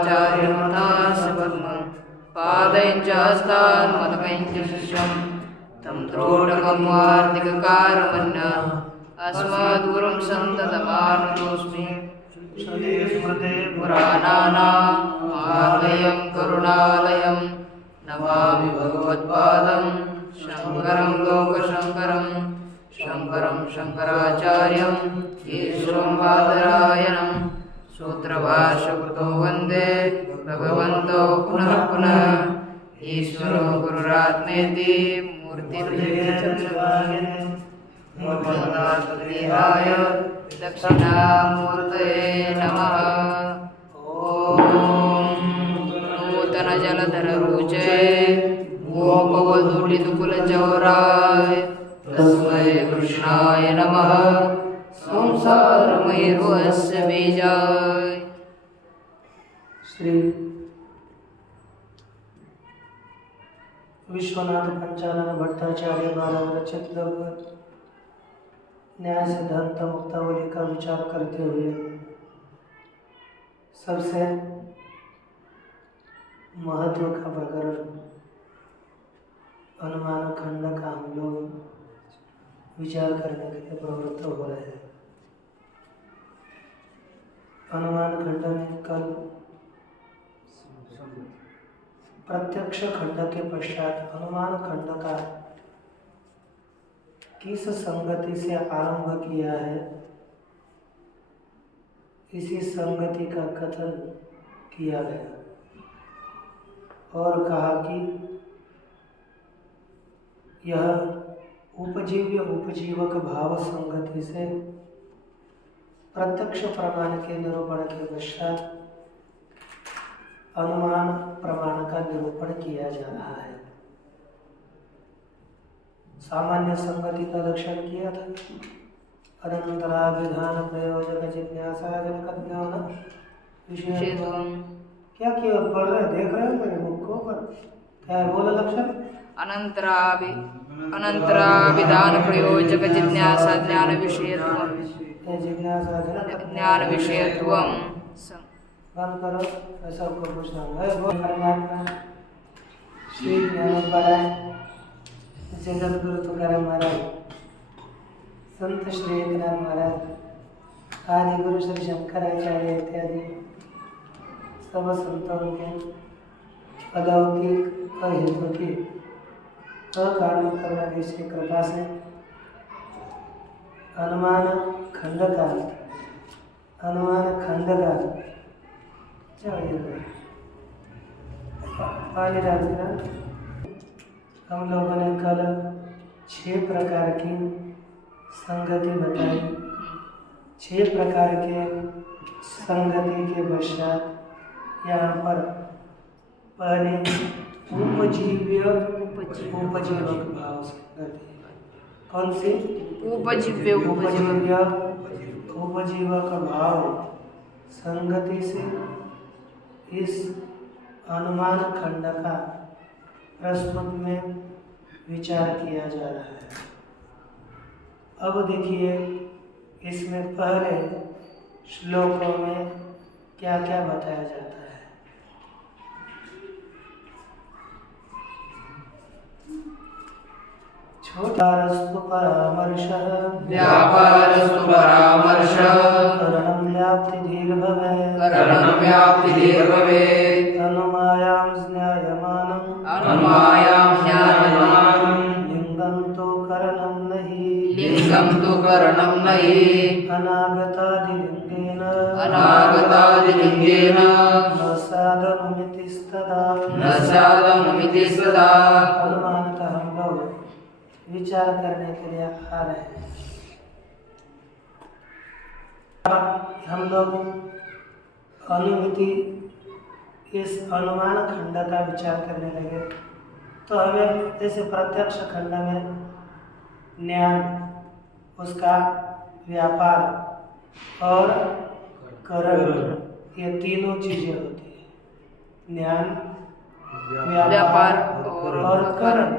आचार्यमथासपद्मं पादञ्च हस्तान्मदकञ्च शिष्यं तं त्रोटकं वार्तिककारमन्य अस्मद्गुरुं सन्ततमानतोऽस्मि पुराणानाम् आलयं करुणालयं नमामि भगवत्पादं शङ्करं लोकशङ्करं शङ्करं शङ्कराचार्यं ईश्वरं बादरायणं सूत्रभाष्यकृतो वन्दे भगवन्तो पुनः पुनः ईश्वरो गुरुरात्मेति मूर्तिर्विचन्द्रभागिने मूर्तिमदात्मदेहाय दक्षिणामूर्तये नमः। ॐ नूतनजलधररुचे गोपवधूलितकुलचौराय तस्मै कृष्णाय नमः। संसारमयीर्वस्य बीजाय। श्री विश्वनाथ पंचानन भट्टाचार्य द्वारा रचित न्याय सिद्धांत मुक्तावली का विचार करते हुए सबसे महत्व का प्रकरण अनुमान खंड का हम लोग विचार करने के लिए प्रवृत्त हो रहे हैं। अनुमान खंड में कल प्रत्यक्ष खंड के पश्चात अनुमान खंड का किस संगति से आरंभ किया है, इसी संगति का कथन किया गया और कहा कि यह उपजीव्य उपजीवक भाव संगति से प्रत्यक्ष प्रमाण के निरूपण के पश्चात अनुमान प्रमाण का निरूपण किया जा रहा है। सामान्य संगति का लक्षण किया था। अनंतरा विधान प्रयोजक जिज्ञासा जनक ज्ञान विषयत्वम्। क्या किया पढ़ रहे देख रहे हो मेरे मुख को पर क्या है बोला लक्षण? अनंतरा विधान प्रयोजक जिज्ञासा ज्ञान विषयत्वम्। जिज्ञासा ज्ञान विषयत्वम्। बंद करो ऐसा को पूछना है। वो परमात्मा श्री ज्ञानोपाध्याय जगत गुरु तुकाराम महाराज, संत श्री एकनाथ महाराज, आदि गुरु श्री शंकराचार्य इत्यादि सब संतों के अलौकिक अहेतुकी अकारण करना ऐसी कृपा से अनुमान खंड का पानी डाल दिया। हम लोगों ने कल 6 प्रकार की संगति बताई। 6 प्रकार के संगति के पश्चात यहाँ पर पहले उपजीवक भाव संगति। कौन सी? उपजीवक भाव संगति से इस अनुमान खंड का प्रस्तुत में विचार किया जा रहा है। अब देखिए इसमें पहले श्लोकों में क्या क्या बताया जाता है। छोटारस्तु परामर्शः व्यापारस्तु परामर्शः करणं व्याप्तिधीर्भवेत् अनुमायां ज्ञायमानं लिंगं तु करणं नहि अनागतादिलिंगेन न साधनमिति स्तदा। अनुमान का हम लोग विचार करने के लिए आ रहे हैं। हम लोग अनुभूति इस अनुमान खंड का विचार करने लगे तो हमें जैसे प्रत्यक्ष खंड में ज्ञान, उसका व्यापार और करण, ये तीनों चीजें होती है। ज्ञान, व्यापार और करण।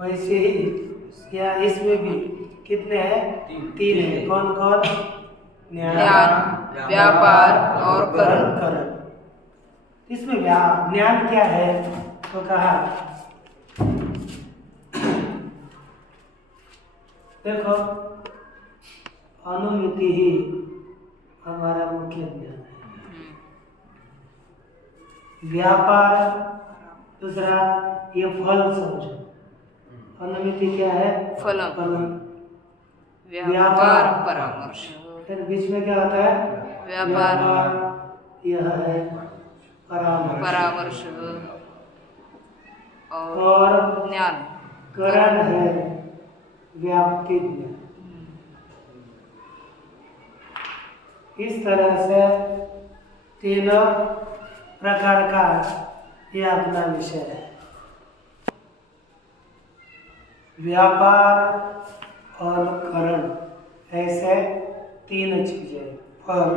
वैसे ही या इसमें भी कितने हैं? 3 हैं। कौन कौन? ज्ञान, व्यापार और करण। इसमें ज्ञान क्या है? तो कहा देखो अनुमिति ही हमारा मुख्य ज्ञान है। व्यापार दूसरा, ये फल समझो। अनुमिति क्या है? फलम। व्यापार परामर्श। फिर बीच में क्या होता है? व्यापार यह है परामर्श। और ज्ञान करण है व्याप्ति ज्ञान। इस तरह से तीनों प्रकार का यह अपना विषय है। व्यापार और करण, ऐसे तीन चीजें, फल,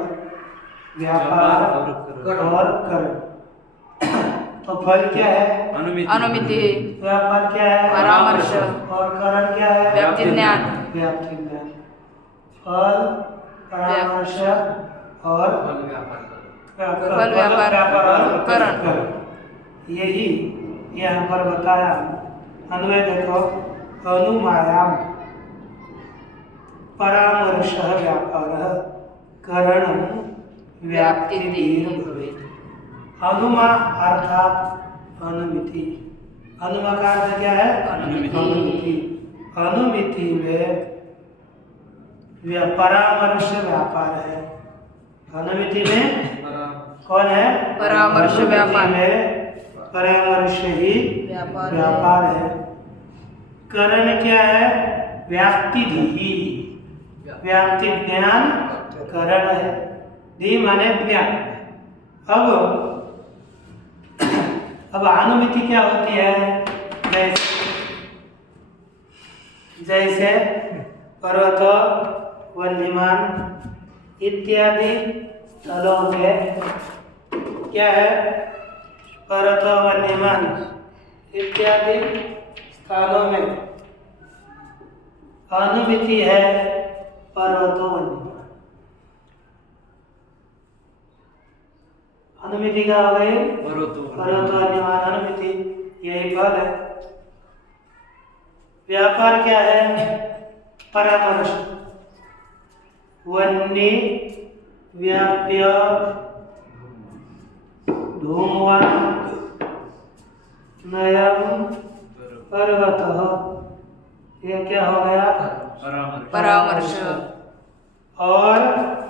व्यापार और करण। तो फल क्या है? अनुमिति। व्यापार क्या है? परामर्श। और करण क्या है? व्याप्ति ज्ञान। व्याप्ति ज्ञान। फल, परामर्श और फल, व्यापार और करण। यही यहाँ पर बताया। अन्वय देखो, अनुमायाम परामर्श व्यापार करण व्याप्ति। अनुमा अर्थात अनुमिति। अनुमा का अर्थ क्या है? अनुमिति। अनुमिति में परामर्श व्यापार है। अनुमिति में कौन है? परामर्श व्यापार में परामर्श ही व्यापार है। करण क्या है? व्याप्ति धी। व्याप्ति ज्ञान करण है। धी माने ज्ञान। अब अनुमिति क्या होती है? जैसे पर्वत, वन्यमान इत्यादि स्थलों में क्या है? पर्वत, वन्यमान इत्यादि स्थानों में अनुमिति है। पर्वत, वन्यमान अनुमिति क्या हो गई? पर्वत, वन्यमान अनुमिति, यही फल है। व्यापार क्या है? परामर्श। वन्य व्याप्य धूमवान नयम पर्वत। ये क्या हो गया? परामर्श। और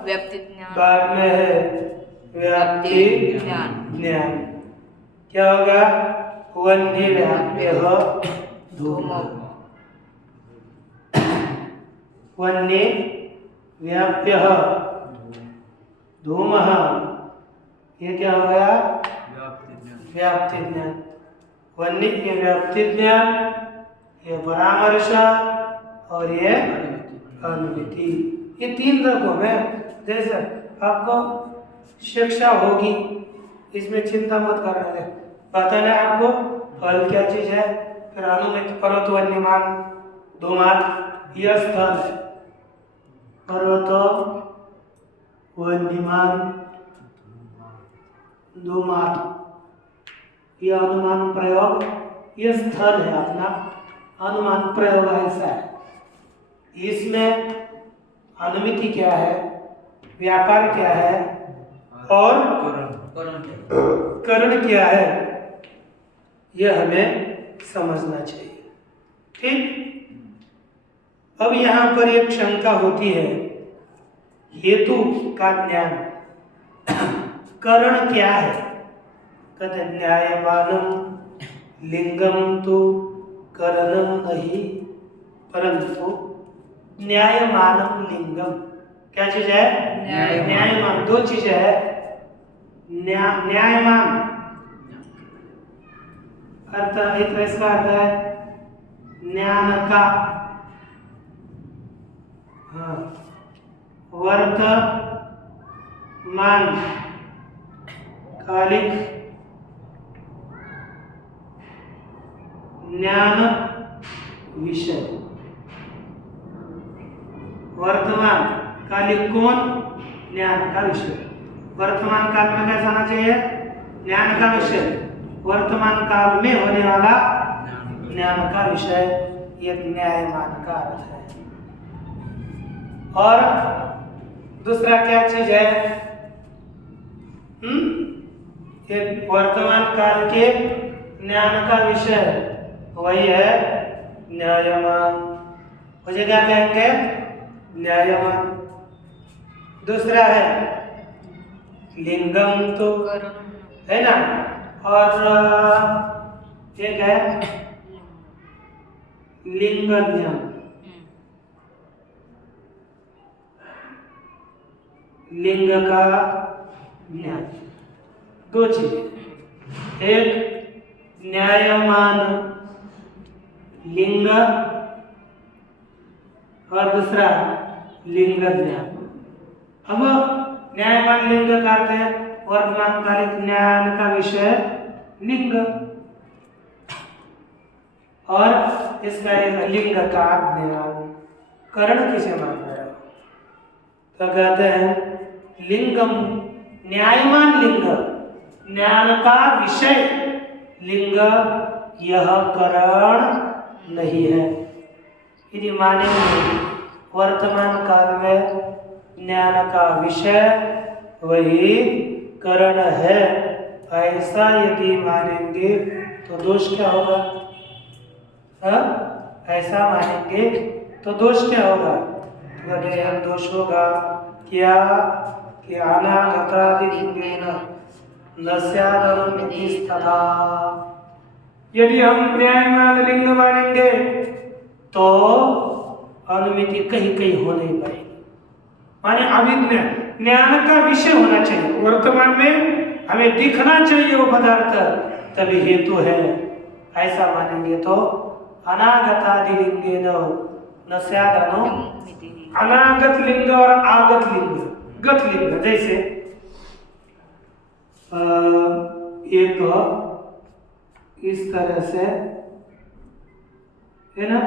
व्याप्ति ज्ञान। बाद में है व्याप्ति ज्ञान। क्या होगा? वन्य व्याप्य धूम। वन्य व्याप्य धूम, ये क्या हो गया? व्याप्ति ज्ञान। वन्य ये व्याप्ति ज्ञान, ये परामर्श और ये अनुमिति। ये तीन रंगों में जैसे आपको शिक्षा होगी, इसमें चिंता मत करना है। बताना आपको फल क्या चीज है, फिर अनुमिति, पर्वत, वन्यमान, धूमात, यह स्थल है। पर्वत, वन्यमान, धूमात, यह अनुमान प्रयोग, यह स्थल है अपना। अनुमान प्रयोग ऐसा है। इसमें अनुमिति क्या है, व्यापार क्या है और करण क्या है, यह हमें समझना चाहिए। ठीक। अब यहाँ पर एक शंका होती है, हेतु का ज्ञान, करण क्या है? कहते न्यायमानम लिंगम तो करणम नहीं, परंतु न्यायमानम लिंगम। क्या चीज है? न्यायमान। दो चीजें है। न्यायमान अर्थ, एक इसका अर्थ है ज्ञान का, हाँ, वर्तमान कालिक ज्ञान विषय। वर्तमान कालिक कौन? ज्ञान का विषय। वर्तमान काल में कैसा आना चाहिए? ज्ञान का विषय, वर्तमान काल में होने वाला ज्ञान का विषय, ये न्यायमान का अर्थ है। और दूसरा क्या चीज है? ये वर्तमान काल के ज्ञान का विषय वही है न्यायमान। मुझे क्या कहेंगे? न्यायमान। दूसरा है लिंगम, तो है ना, और एक है लिंगज्ञ। लिंग का ज्ञान, दो चीजें, एक न्यायमान लिंग और दूसरा लिंग ज्ञान। अब न्यायमान लिंग का अर्थ है वर्तमान कालिक ज्ञान का विषय लिंग, और इसका एक लिंग का ज्ञान। करण किसे मान रहे हो? तो कहते हैं लिंगम, न्यायमान लिंग, ज्ञान का विषय लिंग, यह करण नहीं है। यदि मानेंगे वर्तमान काल में ज्ञान का विषय वही करण है, ऐसा यदि मानेंगे तो दोष क्या होगा? ऐसा मानेंगे तो दोष क्या होगा? तो दोष होगा क्या कि अनागतादिलिंगेन न स्यादनुमिति तथा। यदि हम न्यायमान लिंग मानेंगे तो अनुमिति कहीं कहीं हो नहीं पाएगी। माने अभी ज्ञान का विषय होना चाहिए, वर्तमान में हमें दिखना चाहिए वो पदार्थ, तभी हेतु है। ऐसा मानेंगे तो अनागतादिलिंगेन न स्यादनु, अनागत लिंग और आगत लिंग, गत लिंग, जैसे एक इस तरह से है ना,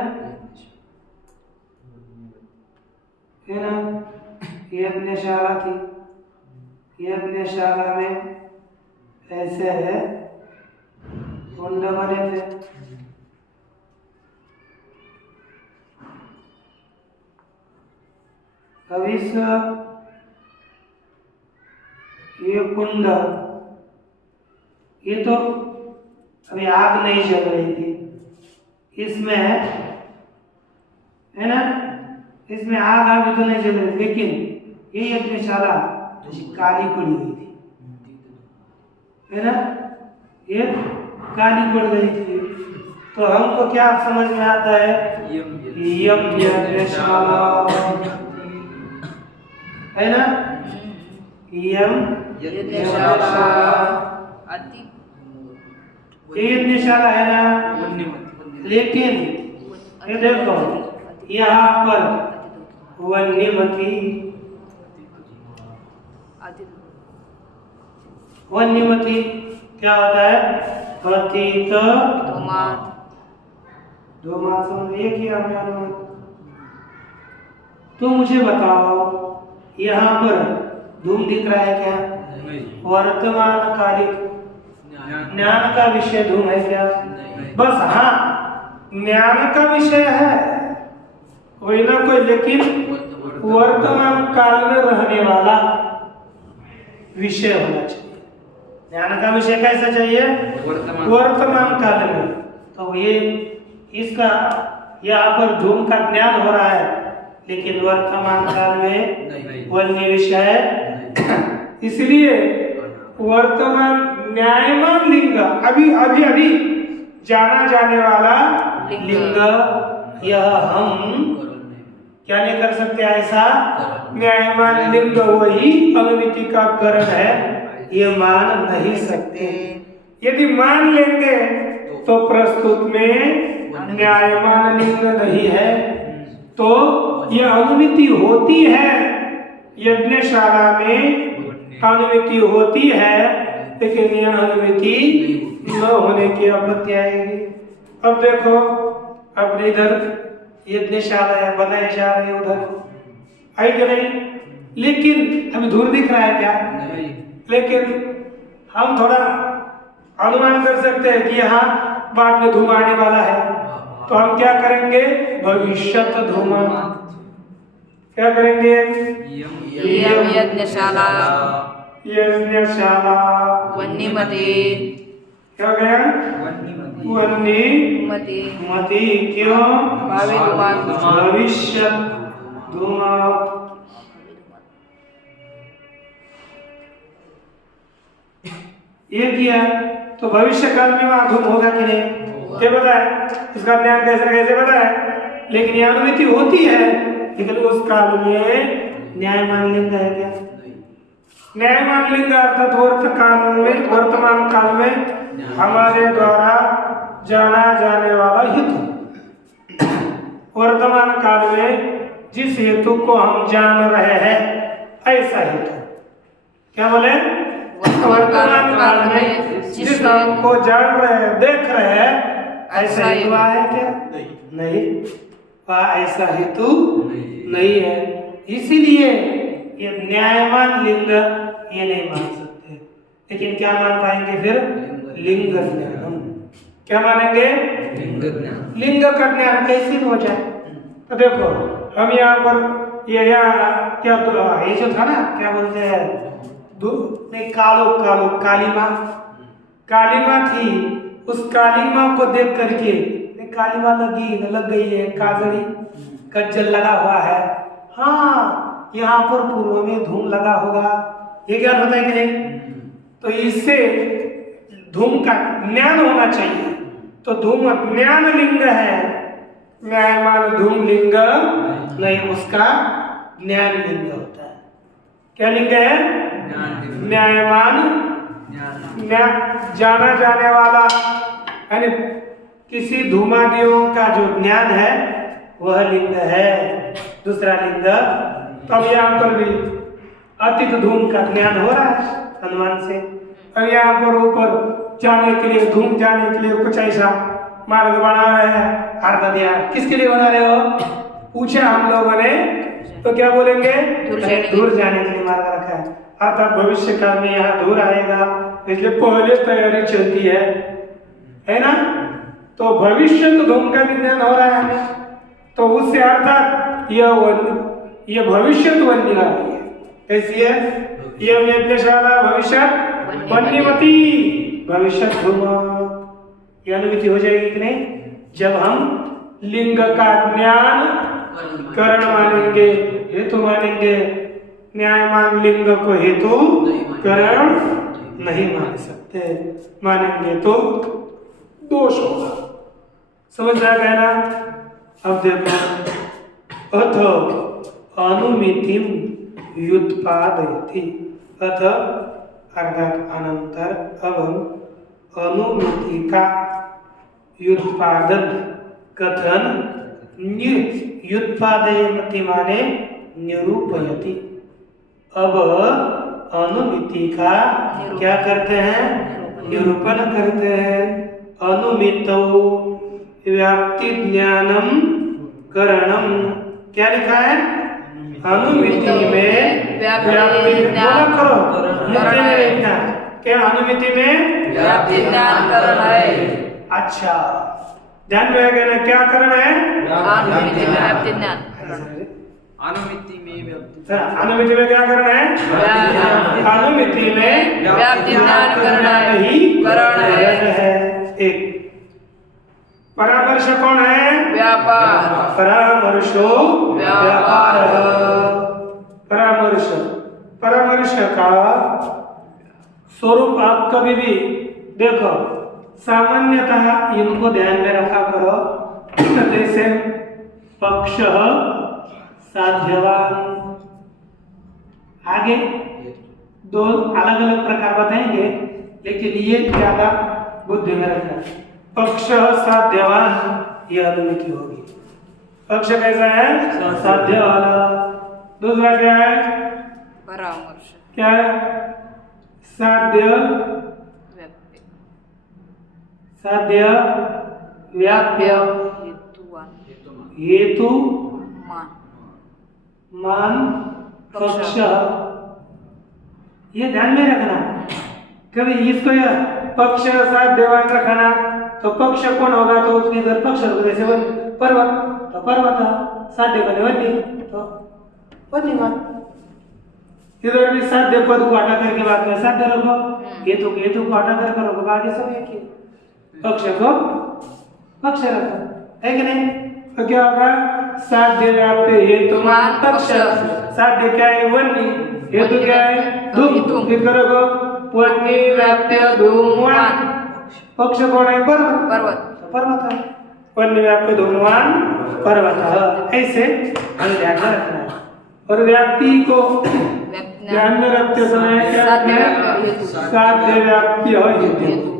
यज्ञशाला थी, यज्ञशाला में ऐसे है कुंड बने थे, अब इस ये कुंड, ये तो अभी आग नहीं जल रही थी, इसमें है ना, इसमें आग अभी तो नहीं जल रही, लेकिन ये यज्ञशाला काली पड़ी हुई थी, है ना, ये काली पड़ गई थी। तो हमको क्या समझ में आता है? यम यज्ञशाला, है ना, यम यज्ञशाला, यज्ञशाला है ना। लेकिन ये देखो यहाँ पर वन्यमती, वन्यमती क्या होता है? अतीत धूमात, समझ एक ही आपने। तो मुझे बताओ यहाँ पर धूम दिख रहा है क्या? वर्तमान कालिक ज्ञान का विषय धूम है क्या? बस हाँ, ज्ञान का विषय है कोई ना कोई, लेकिन वर्तमान काल में रहने वाला विषय होना चाहिए। ज्ञान का विषय कैसा चाहिए? वर्तमान काल में। तो ये इसका यहाँ पर धूम का ज्ञान हो रहा है, लेकिन वर्तमान काल में वन्य विषय है। इसलिए वर्तमान न्यायमान लिंग, अभी अभी अभी जाना जाने वाला लिंग, यह हम क्या नहीं कर सकते? ऐसा न्यायमान लिंग वही अनुमिति का कारण है, ये मान नहीं सकते। यदि मान लेंगे तो प्रस्तुत में न्यायमान लिंग नहीं है, तो यह अनुमिति होती है, यज्ञशाला में अनुमिति होती है, लेकिन यह अनुमिति न होने की आपत्ति आएगी। अब देखो, अब इधर यज्ञशाला बनाई जा रही है, उधर आई कि नहीं? लेकिन अभी धूल दिख रहा है क्या? लेकिन हम थोड़ा अनुमान कर सकते हैं कि यहाँ बाद में धूम आने वाला है, तो हम क्या करेंगे? भविष्यत धूम। क्या करेंगे? इयं यज्ञशाला यज्ञशाला वह्निमती क्या गया? वन्नी मती मती क्यों? भावी धूमात् भविष्य धूमा। ये किया तो भविष्य काल में वहां धूम होगा कि नहीं, ये बताए। इसका ज्ञान कैसे कैसे बताए, लेकिन यह अनुमति होती है, लेकिन उस काल में न्यायमान लिंग है क्या? न्यायमान लिंग अर्थात वर्तमान काल में हमारे द्वारा जाना जाने वाला हेतु, वर्तमान काल में जिस हेतु को हम जान रहे हैं ऐसा हेतु। क्या बोले? वर्तमान काल में जिस को जान रहे हैं, देख रहे हैं, ऐसा हेतु है क्या? नहीं, वह ऐसा हेतु नहीं है। इसीलिए ये न्यायमान लिंग ये नहीं मान सकते, लेकिन क्या मान पाएंगे फिर? लिंग ज्ञान। क्या मानेंगे? लिंग का ज्ञान कैसे हो जाए? तो देखो हम यहाँ पर ये क्या ये जो था ना, क्या बोलते हैं, नहीं कालो कालीमा थी। उस कालीमा को देख करके कालीमा लग गई है, काजड़ी कज्जल लगा हुआ है, हाँ यहाँ पर पूर्व में धूम लगा होगा, ये ज्ञान होता है कि नहीं? तो इससे धूम का ज्ञान होना चाहिए। तो धूम ज्ञान लिंग है, न्यायमान धूम लिंग नहीं, उसका ज्ञान लिंग होता है। क्या लिंग है? न्यायमान जाना जाने वाला, यानी किसी धूमादियों का जो ज्ञान है वह लिंग है। दूसरा लिंग, तब यहाँ पर भी अतीत धूम का ज्ञान हो रहा है अनुमान से। अब यहाँ पर ऊपर जाने के लिए, धूम जाने के लिए कुछ ऐसा मार्ग बना रहे हैं। अर्थ दिया, किसके लिए बना रहे हो? पूछा हम लोगों ने, तो क्या बोलेंगे? दूर जाने के लिए मार्ग रखा है, अर्थात भविष्य काल में यहाँ दूर आएगा, इसलिए पहले तैयारी चलती है ना? तो भविष्य तो धूम का विज्ञान हो रहा है, तो उससे अर्थात यह भविष्य बनने वाली है। कैसी है? यह यज्ञशाला भविष्य वन्यमती भविष्य धूम। यह अनुमति हो जाएगी कि नहीं? जब हम लिंग का ज्ञान करण मानेंगे, हेतु मानेंगे। न्यायमान लिंग को हेतु करण नहीं मान सकते, मानेंगे तो दोष होगा। समझ आ गया ना? अब देखो, अथ अनुमितिम व्युत्पादयति, अथ अर्थात अनंतर, अब हम अनुमिति का व्युत्पादन कथन, व्युत्पादयति माने निरूपयति। अब अनुमिति का क्या करते हैं? निरूपण करते हैं। अनुमितौ व्याप्ति ज्ञानम करणम, क्या लिखा है? अनुमिति में व्याप्ति ज्ञान करो, नीचे में लिखना क्या? अनुमिति में व्याप्ति ज्ञान करण है। अच्छा, ध्यान में आएगा ना? क्या करण है? अनुमिति में व्याप्ति ज्ञान। अनुमिति में अनुमिति में क्या करना है? अनुमिति में व्याप्ति ज्ञान करना नहीं करण है। एक परामर्श कौन है? व्यापार। परामर्शो व्यापार। परामर्श का स्वरूप आप कभी भी देखो, सामान्यतः इनको ध्यान में रखा करो। जैसे पक्ष साध्यवान, आगे दो अलग अलग प्रकार बताएंगे, लेकिन ये ज्यादा बुद्धि में रखना। पक्ष साध्यवान, ये अनुमिति होगी। पक्ष कैसा है? साध्य वाला। दूसरा क्या है? परामर्श। क्या है? साध्य साध्य व्याप्य हेतु मान पक्ष, ये ध्यान में रखना। कभी इसको या पक्ष साथ देवान रखना तो पक्ष कौन होगा तो उसके इधर पक्ष होगा, जैसे पर्वत तो पर्वत साध्य बने वन्य तो वन्यमान। इधर भी साध्य पद को हटा करके बाद में साध्य रखो, हेतु को हटा करके रखो, आगे सब एक ही। पक्ष को पक्ष रखो है कि नहीं? तो क्या होगा? साध्य व्याप्य हेतुमान पक्ष। साध्य क्या है? वन्य। हेतु क्या है? धूम। फिर करोगे वन्य व्याप्य धूमवान। पक्ष कौन है? पर्वत। पर्वत है वन्य व्याप्य धूमवान पर्वत। ऐसे हमें ध्यान में रखना है। और व्याप्ति को ध्यान में रखते समय क्या है? साध्य व्याप्य हेतु।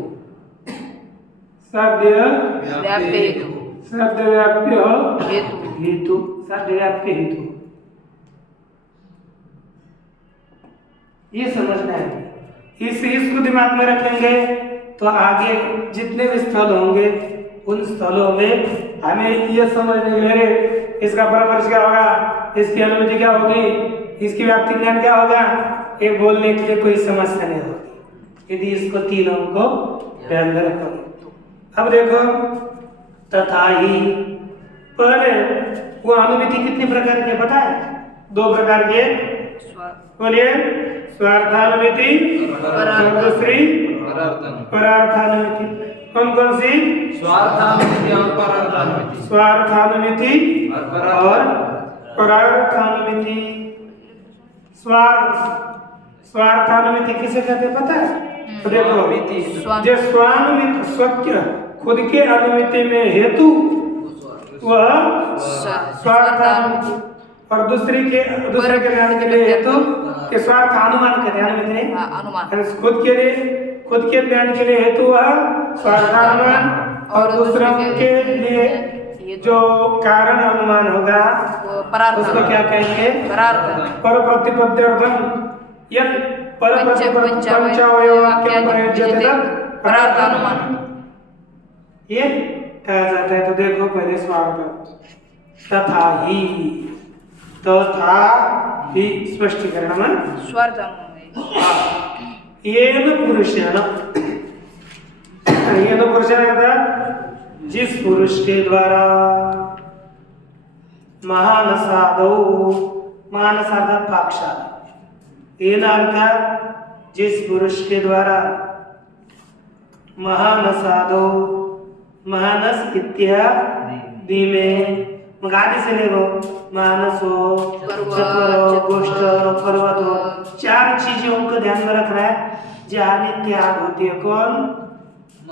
साध्य व्याप्य हेतु। साध्य व्याप्य हेतु। साध्य व्याप्य हेतु ये समझना है। इसको दिमाग में रखेंगे तो आगे जितने भी स्थल होंगे उन स्थलों में हमें ये समझने लगे इसका परामर्श क्या होगा, इसकी अनुमति क्या होगी, इसकी व्याप्ति ज्ञान क्या होगा, ये बोलने के लिए कोई समस्या नहीं होगी यदि इसको तीनों को ध्यान में रखोगे। अब देखो तथा ही पहले वो अनुमिति कितने प्रकार के पता है? 2 प्रकार के। बोलिए स्वार्थानुमिति और दूसरी परार्थानुमिति। कौन कौन सी? स्वार्थानुमिति और परार्थानुमिति। स्वार्थानुमिति और परार्थानुमिति। स्वार्थानुमिति किसे कहते हैं पता है? तो देखो जो स्वानुमिति स्वक्य खुद के अनुमिति में हेतु वह स्वार्थानुमिति और दूसरे के ज्ञान के लिए हेतु के स्वार्थ अनुमान कहते हैं। अनुमिति नहीं अनुमान। खुद के ज्ञान के लिए हेतु वह स्वार्थानुमान और दूसरों के लिए जो कारण अनुमान होगा उसको क्या कहेंगे? पर प्रतिपद्यर्थम यत् पर पंचावयवाक्यं प्रयुज्यते तत् परार्थानुमान ये कहा जाता है। तो देखो पहले स्वार्थ तथा ही स्पष्टीकरण में स्वार्थ येन पुरुषेण अर्थात जिस पुरुष के द्वारा महानसादौ मानस अर्थात पाकशाला येन अर्थात जिस पुरुष के द्वारा महानसादौ मानस इत्यादि में आदि से ले लो मानसो चतुरो गोष्ठ पर्वतो 4 चीजों को ध्यान में रखना है जहाँ त्याग होती है। कौन?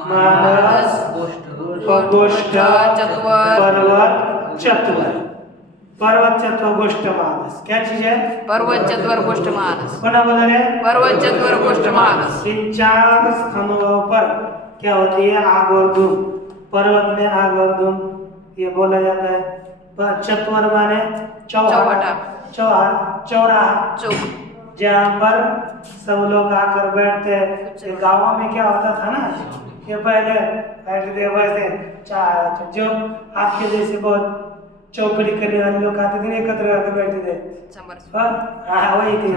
मानस गोष्ठ पर्वत चतुर। पर्वत चतुर गोष्ठ मानस क्या चीज है? पर्वत चतुर गोष्ठ मानस। बना बोल रहे? पर्वत चतुर गोष्ठ मानस। इन 4 स्थानों पर क्या होती है? आग और धूम। पर्वत में आग और धूम ये बोला जाता है। चतुर माने चौराहा जहाँ पर सब लोग आकर बैठते हैं। गाँव में क्या होता था ना कि पहले बैठते वैसे जो आपके जैसे बहुत चौकड़ी करने वाले लोग आते थे एकत्र होकर बैठते थे। हाँ वही थे,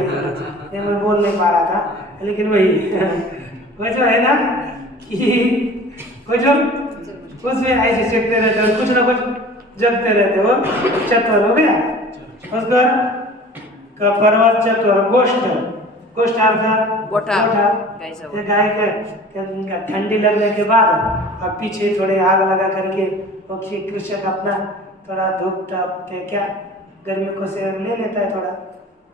मैं बोल नहीं पा रहा था लेकिन वही जो है ना कि वो जो उसमें ऐसे सीखते रहते और कुछ ना कुछ जगते रहते वो चतुर हो गया। उसका पर्वत चतुर गोष्ठ अर्थात गाय के ठंडी लगने के बाद अब पीछे थोड़े आग लगा करके पक्षी कृषक अपना थोड़ा धूप टाप के क्या गर्मी को से ले लेता है थोड़ा।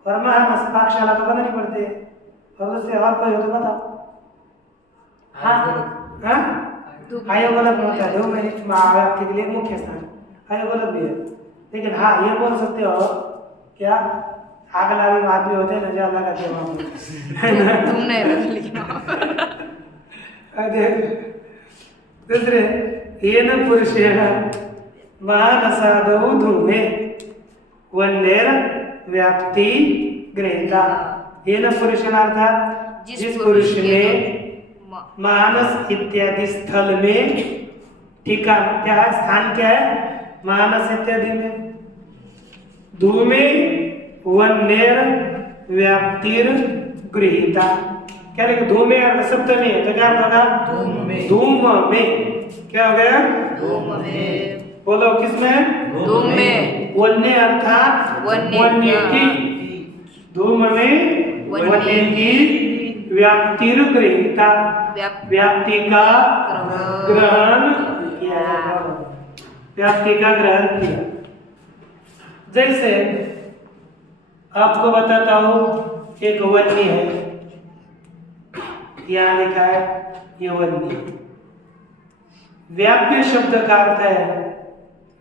और महानस पाकशाला तो बनानी पड़ती है। और उससे और कोई हो तो बताओ। हाँ आयोग अलग होता है 2 मिनट में आपके लिए मुख्य स्थान आयोग अलग भी है। लेकिन हाँ ये बोल सकते हो क्या आग लगे आदमी होते हैं ना जो अल्लाह का वहाँ तुमने लेकिन दूसरे ये न पुरुषेण मानसादौ धूमे वन्नेर व्याप्ति गृहीता। ये न पुरुषेण अर्थात जिस पुरुष ने मानस इत्यादि स्थल में ठिकान क्या है? स्थान क्या है? मानस इत्यादि में धूमे वन्नेर व्याप्तिर गृहीता क्या लिखे? धूमे अर्थ सप्तमी है तो क्या अर्थ होगा? धूम में। क्या हो गया? धूम में। बोलो किसमें? धूम में। वन्य अर्थात वन्य की। धूम में वन्य की व्याप्ति गृहीता, व्याप्ति का ग्रहण किया, व्याप्ति का ग्रहण किया। जैसे आपको बताता हूँ, एक वन्य है, यहाँ लिखा है ये वन्य। व्याप्य शब्द का अर्थ है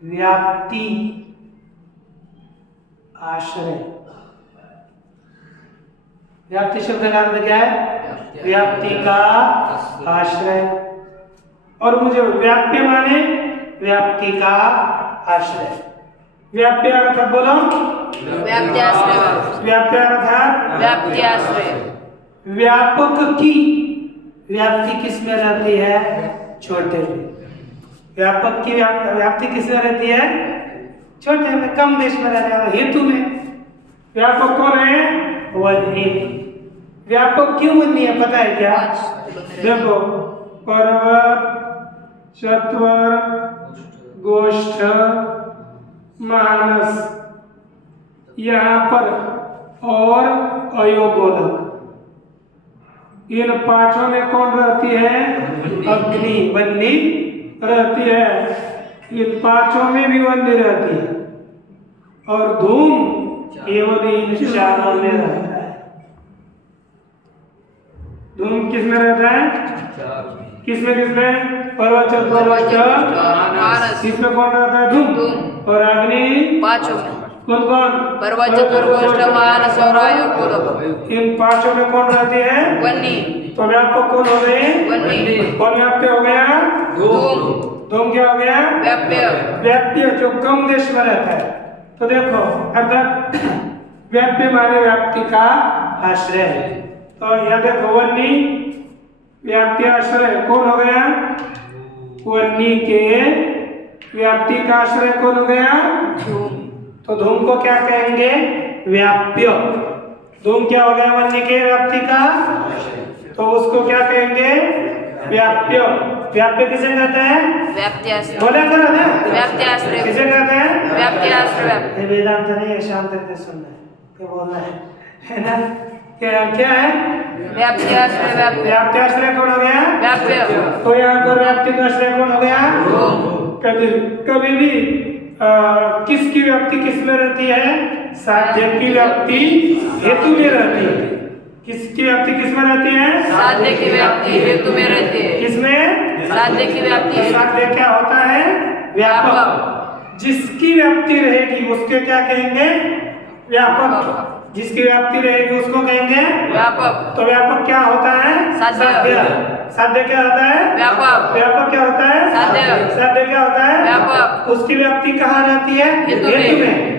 व्याप्ति, आश्रय। व्याप्ति शब्द का अर्थ क्या है? व्याप्ति का आश्रय। और मुझे व्याप्य माने व्याप्ति का आश्रय। व्याप्य अर्थ बोलो। व्याप्त्याश्रय। व्याप्य अर्थात व्याप्त्याश्रय। व्यापक की व्याप्ति किसमें रहती है? छोटे में। व्यापक की व्याप्ति किसमें रहती है? छोटे में, कम देश में रहने वाला हेतु में। व्यापक कौन है? वन्य। व्यापक क्यों वन्य है पता है क्या? देखो, पर्वत, चत्वर, गोष्ठ, मानस, यहाँ पर और अयोगोलक, इन पांचों में कौन रहती है? अग्नि, वन्य रहती है। इन पांचों में भी वन्य रहती है। और धूम केवल इन चारों में रहता है। धूम किसमें रहता है? किसमें किसमें? पर्वत, चतुर्भुज। इसमें कौन रहता है? धूम। और अग्नि पांचों में। कौन कौन? पर्वत, चतुर्भुज, मानस और अयोगोलक। इन पांचों में कौन रहती है? वन्य। तो व्यापक कौन हो गए? वन्य। कौन व्याप्य हो गया? धूम। धूम क्या हो गया? व्याप्य। व्याप्य जो कम देश में रहता है। तो देखो, अर्थात व्याप्य माने व्याप्ति का आश्रय। तो यह देखो, वन्य व्याप्ति आश्रय कौन हो गया? वन्य के व्याप्ति का आश्रय कौन हो गया? धूम। तो धूम को क्या कहेंगे? व्याप्य। धूम क्या हो गया? वन्य के व्याप्ति का, तो उसको क्या कहेंगे? व्याप्य। व्याप्य किसे कहते हैं? व्याप्त्याश्रय। बोला करो ना। व्याप्त्याश्रय। किसे कहते हैं? व्याप्त्याश्रय। ये वेदांत नहीं है, शांत करके सुनना है, क्या बोलना है ना? क्या क्या है? व्याप्त्याश्रय। व्याप्य। व्याप्त्याश्रय कौन हो गया? व्याप्य। तो यहाँ पर व्याप्ति का आश्रय कौन हो गया? कभी भी किसकी व्याप्ति किसमें रहती है? साध्य की व्याप्ति हेतु में रहती है। किसकी व्याप्ति किसमें रहती है? साध्य की व्याप्ति हेतु में रहती है। किसमें? साध्य की व्याप्ति। साध्य क्या होता है? व्यापक। जिसकी व्याप्ति रहेगी उसके क्या कहेंगे? व्यापक। जिसकी व्याप्ति रहेगी उसको कहेंगे व्यापक। तो व्यापक क्या होता है? साध्य। साध्य क्या होता है? व्यापक। व्यापक क्या होता है? साध्य। साध्य क्या होता है? व्यापक। उसकी व्याप्ति कहाँ रहती है? हेतु में।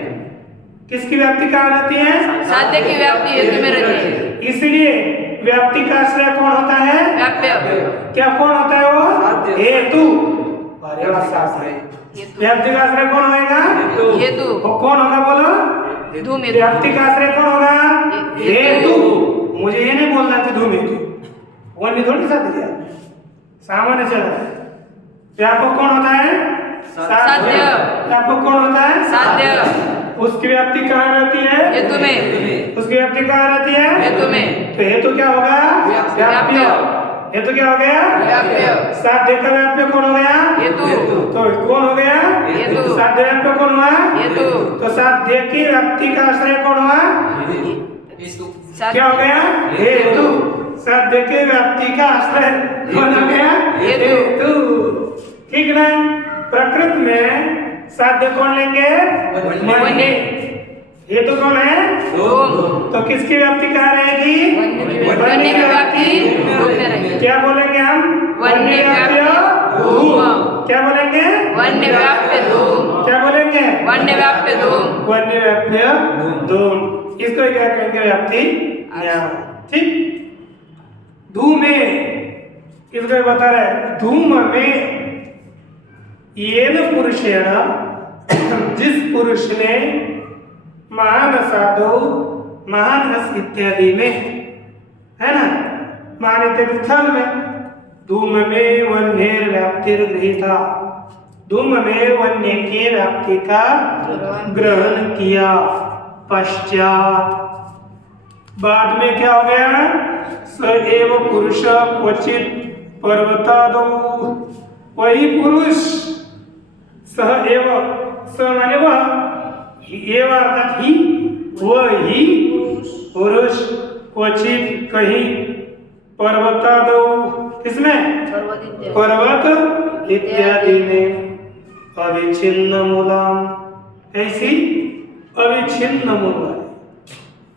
किसकी व्याप्ति कहाँ रहती है? साध्य की व्याप्ति हेतु में रहती है। इसलिए व्याप्ति का आश्रय कौन होता है? व्याप्य। क्या कौन होता है वो? हेतु। व्याप्ति का आश्रय कौन होगा? हेतु। वो कौन होगा बोलो? धूम। व्याप्ति का आश्रय कौन होगा? हेतु। मुझे ये नहीं बोलना कि धूम हेतु, वन्य थोड़ी सा दिया, सामान्य चल रहा है। व्यापक कौन होता है? साध्य। व्यापक कौन होता है? साध्य। उसकी व्याप्ति कहाँ रहती है? हेतु में। उसकी व्याप्ति कहाँ रहती है? हेतु में। तो हेतु क्या होगा? व्याप्य। हेतु क्या हो गया? व्याप्य। साध्य का व्याप्य कौन हो गया? हेतु। तो कौन हो गया? हेतु। साध्य व्याप्य कौन हुआ? हेतु। तो साध्य की व्याप्ति का आश्रय कौन हुआ? क्या हो गया? हेतु। साध्य के व्याप्ति का आश्रय कौन हो गया? हेतु। ठीक ना? प्रकृति में साध्य कौन लेंगे? वन्य। हेतु कौन है? धूम। तो किसकी व्याप्ति कहाँ रहेगी? वन्य की व्याप्ति धूम में रहेगी। क्या बोलेंगे हम? वन्य व्याप्य धूम। क्या बोलेंगे? वन्य व्याप्य धूम। क्या बोलेंगे? वन्य व्याप्य धूम। वन्य व्याप्य धूम। इसको क्या कहेंगे? व्याप्ति न्याय। ठीक। धूमे इसको बता रहे, धूम में येन पुरुषेण, जिस पुरुष ने मानस आदो, मानस इत्यादि में, है ना, माने स्थल में। धूम में वन्य व्याप्तिर गृहीता, धूम में वन्य के व्याप्ति का ग्रहण किया। पश्चात बाद में क्या हो गया? स एव पुरुष क्वचित पर्वतादौ, वही पुरुष सह एव, स माने वह, एव अर्थात ही, वही पुरुष क्वचित कहीं पर्वतादौ, इसमें पर्वत इत्यादि में अविच्छिन्न मूलम, ऐसी अविच्छिन्न मूल वाले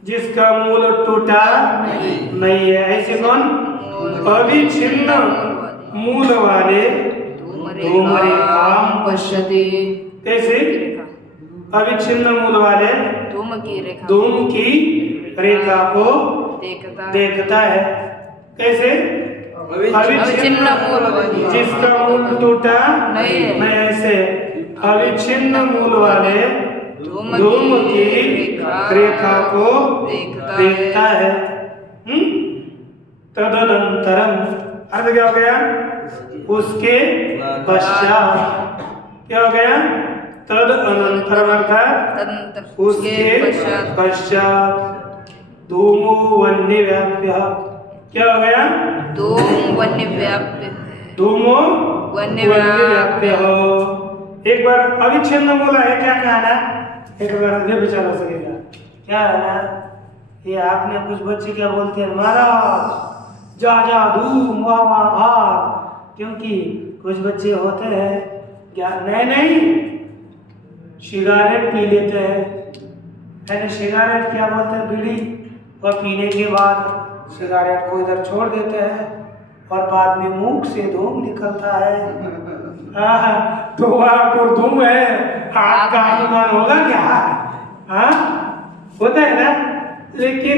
जिसका मूल टूटा नहीं है, ऐसे कौन? अविच्छिन्न मूल वाले धूमरेखाम पश्यति, कैसे? अविच्छिन्न मूल वाले धूम की रेखा, धूम की रेखा को देखता है। कैसे? अविच्छिन्न मूल वाले जिसका मूल टूटा नहीं है, नहीं, ऐसे अविच्छिन्न मूल वाले धूम की रेखा को देखता है। तदनंतरम अर्थ क्या हो गया? उसके पश्चात क्या हो गया? तद अनंतरम अर्थात उसके पश्चात धूमो वन्य व्याप्य, क्या हो गया? धूम वन्य व्याप्य, धूमो वन्य व्याप्य हो। एक बार अविच्छिन्न मूल है, क्या कहना? एक बार ये विचार हो सकेगा क्या है ना? ये आपने कुछ बच्चे क्या बोलते हैं, महाराज जा जा धूम वाह वाह भाग, क्योंकि कुछ बच्चे होते हैं क्या, नहीं सिगारेट पी लेते हैं, है ना? सिगारेट क्या बोलते हैं, बीड़ी, और पीने के बाद सिगारेट को इधर छोड़ देते हैं और बाद में मुख से धूम निकलता है। तो वहाँ पर धूम है, आपका अनुमान होगा क्या? हाँ होता है ना, लेकिन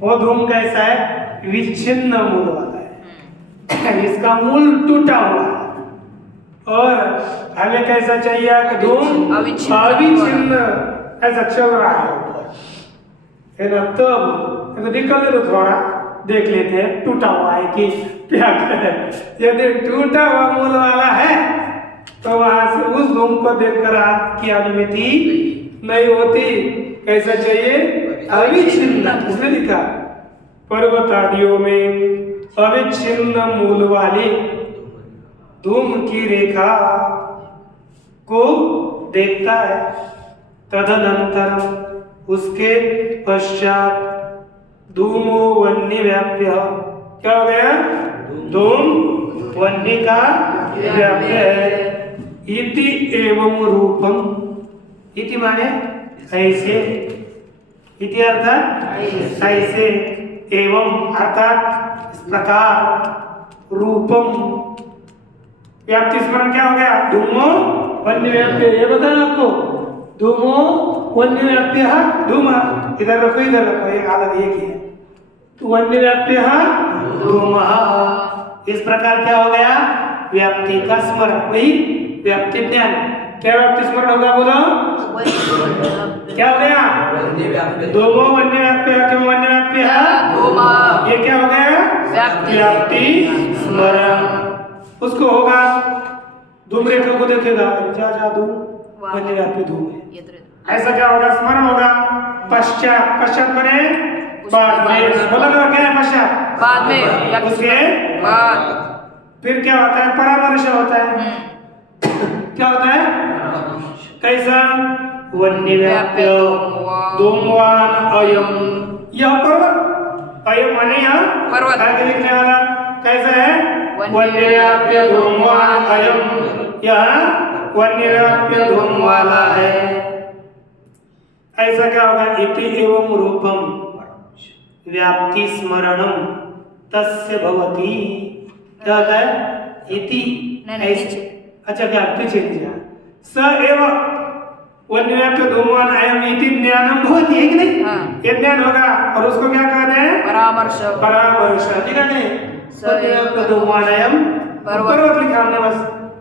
वो धूम कैसा है? विच्छिन्न मूल वाला है, इसका मूल टूटा हुआ है। और हमें कैसा चाहिए कि धूम अविच्छिन्न ऐसा चल रहा है ना, तब तो निकलने दो, थोड़ा देख लेते हैं टूटा हुआ है कि क्या है। यदि टूटा हुआ मूल वाला है तो वहां से उस धूम को देखकर आपकी अनुमति नहीं होती। कैसा चाहिए? अविच्छिन्न। उसने लिखा पर्वत आदियों में अविच्छिन्न मूल वाली धूम की रेखा को देखता है। तदनंतर उसके पश्चात धूमो वन्य व्याप्य, क्या हो गया? धूम वन्य का व्याप्य है। इति एवं रूपम, इति माने ऐसे, इति अर्थात ऐसे, एवं अर्थात इस प्रकार, रूपम व्याप्ति स्मरण क्या हो गया? धूमो वन्य व्याप्य, ये बताया आपको, धूमो वन्य व्याप्य धूम, इधर रखो इधर रखो, एक आदत एक ही है, तो वन्य व्याप्य धूम। इस प्रकार क्या हो गया? व्याप्ति का स्मरण, वही व्याप्ति ज्ञान। क्या व्याप्ति स्मरण होगा? बोलो क्या हो गया? धूमो वन्य व्याप्य, क्यों वन्य व्याप्य? ये क्या हो गया? व्याप्ति स्मरण। उसको होगा, धूम रेखा को देखेगा, जा जा धूम वन्य व्याप्य धूम है, ऐसा क्या होगा? स्मरण होगा। पश्चात, पश्चात बने बाद में, बोला क्या है? पश्चात बाद में, उसके बाद फिर क्या होता है? परामर्श होता है। क्या होता है? कैसा? वन्य व्याप्य धूमवान अयम, यह पर्वत, अयम माने यह पर्वत, आगे लिखने वाला कैसा है? वन्य व्याप्य धूमवान अयम, यह वन्य व्याप्य धूम वाला है। ऐसा क्या होगा? इति एवं रूपम व्याप्ति स्मरणम तस्य भवति, क्या होता है? इति ऐसे, अच्छा क्या पीछे दिया, स एव वन्य व्याप्य धूमवान अयम इति ज्ञानम भवति, है कि नहीं? ये ज्ञान होगा, और उसको क्या कहते हैं? परामर्श। परामर्श ठीक है नहीं? वन्य व्याप्य धूमवान अयम पर्वत लिखा हमने बस,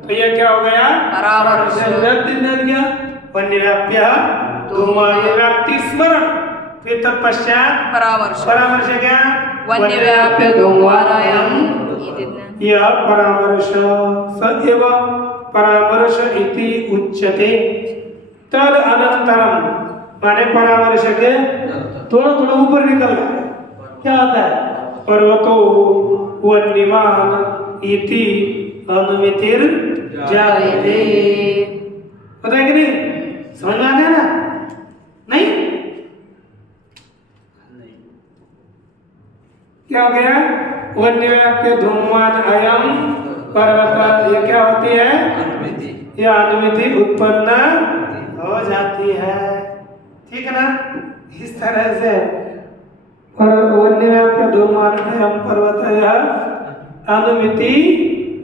तो ये क्या हो गया? परामर्श। व्याप्ति ज्ञान क्या? वन्य व्याप्य धूमवान व्याप्ति स्मरण, फिर तत्पश्चात परामर्श। परामर्श क्या? वन्यव्याप्य धूमवानायम् इति यह परामर्श स एव परामर्श इति उच्यते। तद अनंतरम माने परामर्श के थोड़ा थोड़ा ऊपर निकल रहा है, क्या आता है? पर्वतो वन्यमान इति अनुमितिर जायते। पता है कि नहीं? समझ में आ गया ना? नहीं? क्या हो गया? वन्यव्याप्य धूमवान अयम पर्वत, ये क्या होती है? यह अनुमिति उत्पन्न हो जाती है। ठीक है ना? इस तरह से वन्यव्याप्य धूमवान अयम पर्वत, यह अनुमिति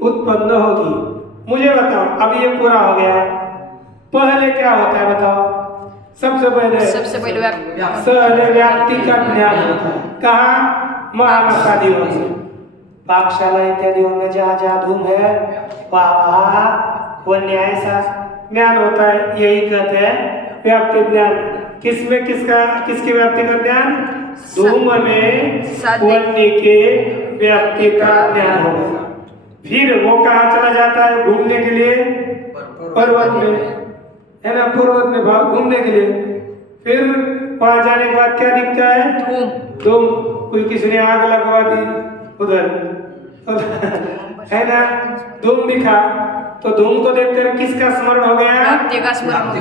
उत्पन्न होगी। मुझे बताओ, अब ये पूरा हो गया, पहले क्या होता है बताओ? सबसे पहले व्याप्ति का ज्ञान होता है। कहाँ? महानसादियों से, पाकशाला इत्यादियों में जहाँ जहाँ धूम है वहाँ वन्य ऐसा ज्ञान होता है। यही कहते हैं व्याप्ति ज्ञान। किसमें किसकी व्याप्ति का ज्ञान? धूम में वन्य के व्याप्ति का ज्ञान होगा। फिर वो कहाँ चला जाता है घूमने के लिए? पर्वत में, है ना? पर्वत में घूमने के लिए। फिर वहां जाने के बाद क्या दिखता है? धूम। कोई किसी ने आग लगवा दी उधर, है ना? धूम दिखा, तो धूम को देखकर किसका स्मरण हो गया?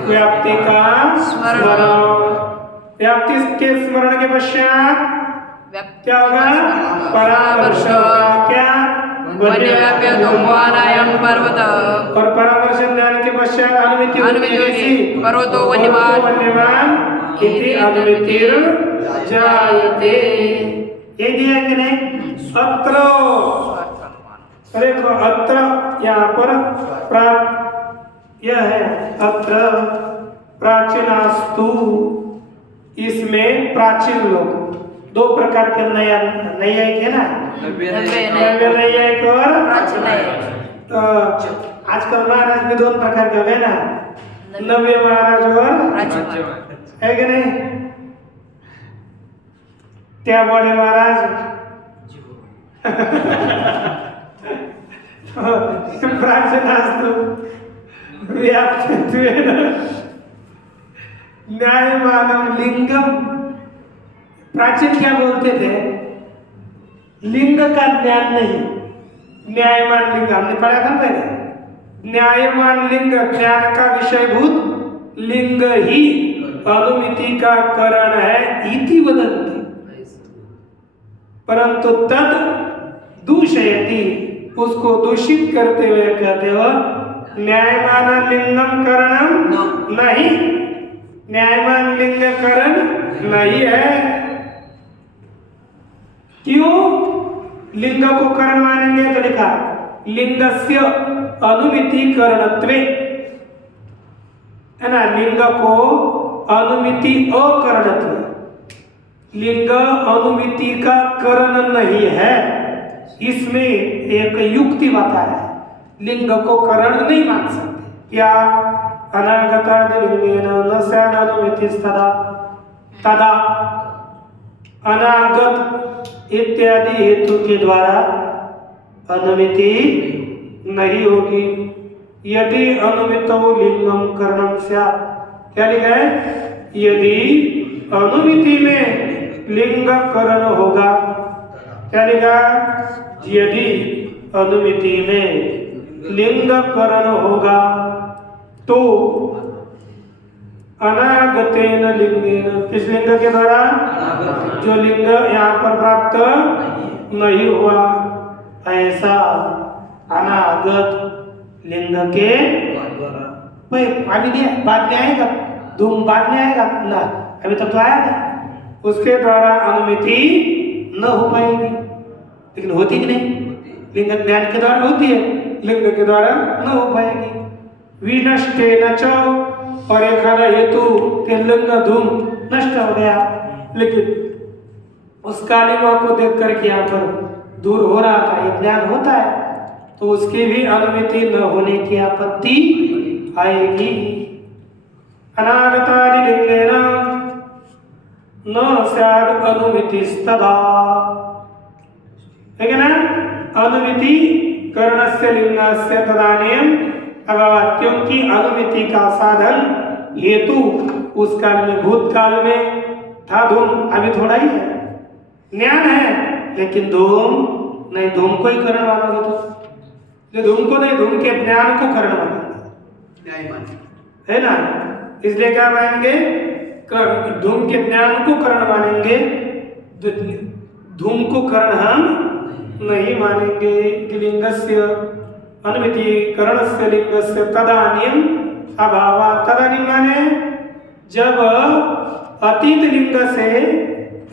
व्याप्ति का स्मरण। व्याप्ति के स्मरण के पश्चात क्या होगा? परामर्श होगा। क्या? वन्यव्याप्य धूमवानायम् पर्वत। और परामर्श ज्ञान के पश्चात अनुमिति होगी। पर्वतो वन्यमान इति अनुमितिर जायते। ये दिया कि नहीं? अत्र, देखो अत्र यहाँ पर यह है अत्र प्राचीनास्तु। इसमें प्राचीन लोग दो प्रकार के नैयायिक है ना? नव्य नैयायिक और आजकल महाराज भी दोनों प्रकार के है ना? नव्य महाराज और है कि नहीं? क्या बोले महाराज? प्राचीनास्तु व्याप्तित्वेन न्यायमानम लिंगम। प्राचीन क्या बोलते थे? लिंग का ज्ञान नहीं, न्यायमान लिंग। हमने पढ़ा था पहले। न्यायमान लिंग ज्ञान का विषयभूत लिंग ही अनुमिति का कारण है इति वदन्ति। परंतु तद दूषयति, उसको दूषित करते हुए कहते हो न्यायमान लिंगम करणम नहीं, न्यायमान लिंग करण नहीं है। क्यों? लिंग को करण मानेंगे तो लिखा लिंगस्य अनुमिति करणत्वे, है ना? लिंग को अनुमिति अकरणत्व, लिंग अनुमिति का करण नहीं है। इसमें एक युक्ति बताया है, लिंग को करण नहीं मान सकते। क्या? अनागतादिलिंगेन न स्यात् अनुमितिस्तदा, तदा अनागत इत्यादि हेतु के द्वारा अनुमिति नहीं होगी। यदि अनुमितौ लिंगम करणम स्यात्, क्या लिखा है? यदि अनुमिति में लिंग करण होगा, क्या लिखा? यदि अनुमिति में लिंग करण होगा तो अनागतेन लिंगेन, किस लिंग के द्वारा? जो लिंग यहाँ पर प्राप्त नहीं हुआ, ऐसा अनागत लिंग के अभी नहीं, बाद में आएगा। धूम बाद में आएगा ना, अभी तक तो आया नहीं। उसके द्वारा अनुमिति न हो पाएगी। लेकिन होती कि नहीं? लिंग ज्ञान के द्वारा होती है, लिंग के द्वारा न हो पाएगी। विनष्टेन च, और एक हेतु के लिंग धूम नष्ट हो गया, लेकिन उस कालिमा को देख करके यहाँ पर दूर हो रहा था, ये ज्ञान होता है, तो उसकी भी अनुमिति न होने की आपत्ति आएगी। अनागतादिलिंगेन न स्यात् अनुमितिस्तदा, है ना? अनुमिति करणस्य लिंगस्य तदानीम अभावात्, क्योंकि अनुमिति का साधन हेतु उस काल में भूतकाल में था धूम, अभी थोड़ा ही है। ज्ञान है लेकिन धूम नहीं, धूम को ही करण मानोगे तो धूम को नहीं, धूम के ज्ञान को करण मानोगे, है ना? इसलिए क्या मानेंगे? धूम के ज्ञान को करण मानेंगे, धूम को करण हम नहीं मानेंगे। लिंगस्य अनुमिति करणस्य लिंगस्य तदानीम अभावात्, तदानीम माने जब अतीत लिंग से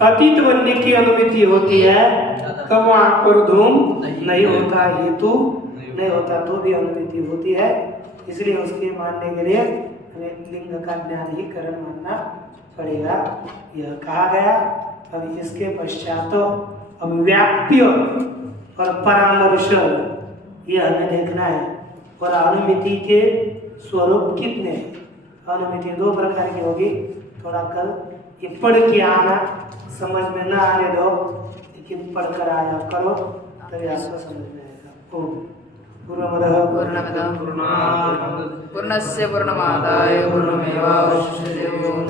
अतीत बनने की अनुमिति होती है तब वहां पर धूम नहीं होता, हेतु नहीं होता, तो भी अनुमिति होती है। इसलिए उसके मानने के लिए हमें लिंग का ज्ञान ही करण मानना पड़ेगा, यह कहा गया। अब इसके पश्चात अब व्याप्य और परामर्श ये हमें देखना है। और अनुमिति के स्वरूप कितने हैं? अनुमिति दो प्रकार की होगी, थोड़ा कल ये पढ़ के आना, समझ में ना आने दो, लेकिन पढ़कर आया करो तभी आपको समझ में आएगा। ओम पूर्णमदः पूर्णमिदं पूर्णात् पूर्णस्य पूर्णमादाय पूर्णमेवावशिष्यते।